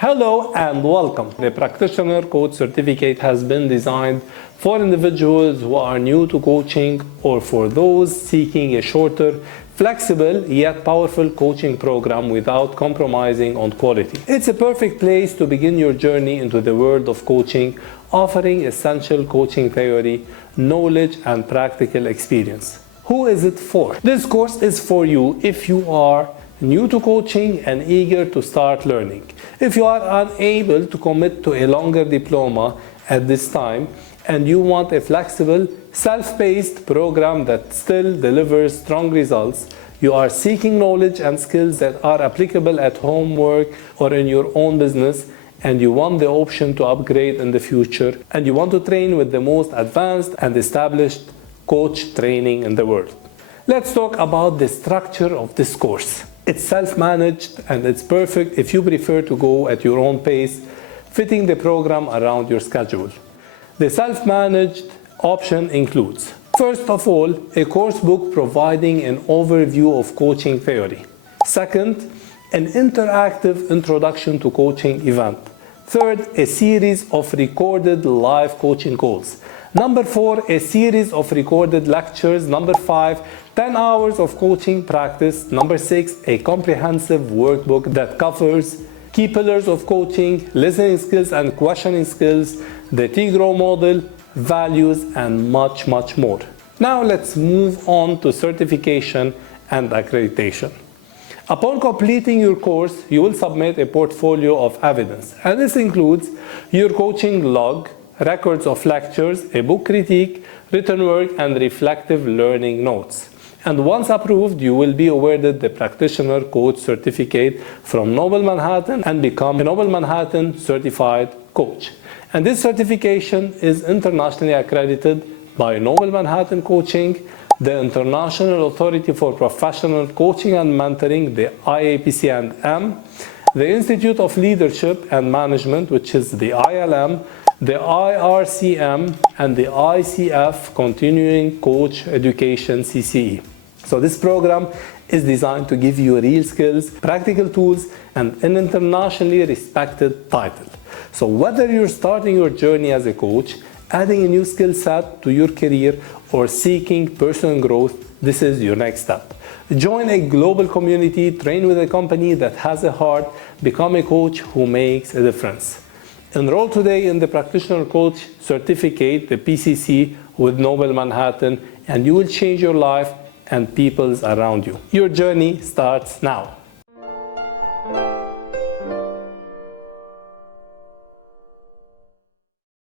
Hello and welcome. The Practitioner Coach Certificate has been designed for individuals who are new to coaching or for those seeking a shorter, flexible yet powerful coaching program without compromising on quality. It's a perfect place to begin your journey into the world of coaching, offering essential coaching theory, knowledge, and practical experience. Who is it for? This course is for you if you are new to coaching and eager to start learning. If you are unable to commit to a longer diploma at this time and you want a flexible, self-paced program that still delivers strong results, you are seeking knowledge and skills that are applicable at home, work, or in your own business, and you want the option to upgrade in the future, and you want to train with the most advanced and established coach training in the world. Let's talk about the structure of this course. It's self-managed and it's perfect if you prefer to go at your own pace, fitting the program around your schedule. The self-managed option includes, first of all, a course book providing an overview of coaching theory. Second, an interactive introduction to coaching event. Third, a series of recorded live coaching calls. Number 4, a series of recorded lectures. Number 5, 10 hours of coaching practice. Number 6, a comprehensive workbook that covers key pillars of coaching, listening skills and questioning skills, the T-GROW model, values, and much more. Now let's move on to certification and accreditation. Upon completing your course, you will submit a portfolio of evidence, and this includes your coaching log, records of lectures, a book critique, written work, and reflective learning notes. And once approved, you will be awarded the Practitioner Coach Certificate from Noble Manhattan and become a Noble Manhattan Certified Coach. And this certification is internationally accredited by Noble Manhattan Coaching, the International Authority for Professional Coaching and Mentoring, the IAPC&M, the Institute of Leadership and Management, which is the ILM, the IRCM, and the ICF Continuing Coach Education CCE. So this program is designed to give you real skills, practical tools, and an internationally respected title. So whether you're starting your journey as a coach, adding a new skill set to your career, or seeking personal growth, this is your next step. Join a global community, train with a company that has a heart, become a coach who makes a difference. Enroll today in the Practitioner Coach Certificate, the PCC, with Noble Manhattan, and you will change your life and people's around you. Your journey starts now.